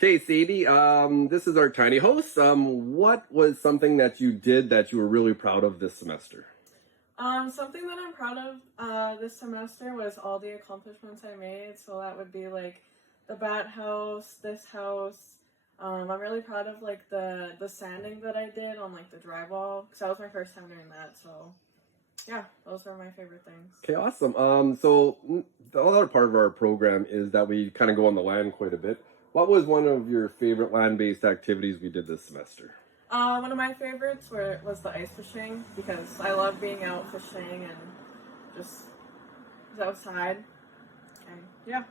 Okay, Sadie, this is our tiny host. What was something that you did that you were really proud of this semester? Something that I'm proud of this semester was all the accomplishments I made. So that would be like the bat house, this house. I'm really proud of like the sanding that I did on like the drywall because that was my first time doing that. So yeah, those are my favorite things. Okay, awesome. So the other part of our program is that we kind of go on the land quite a bit. What was one of your favorite land-based activities we did this semester? One of my favorites was the ice fishing because I love being out fishing and just outside. And yeah.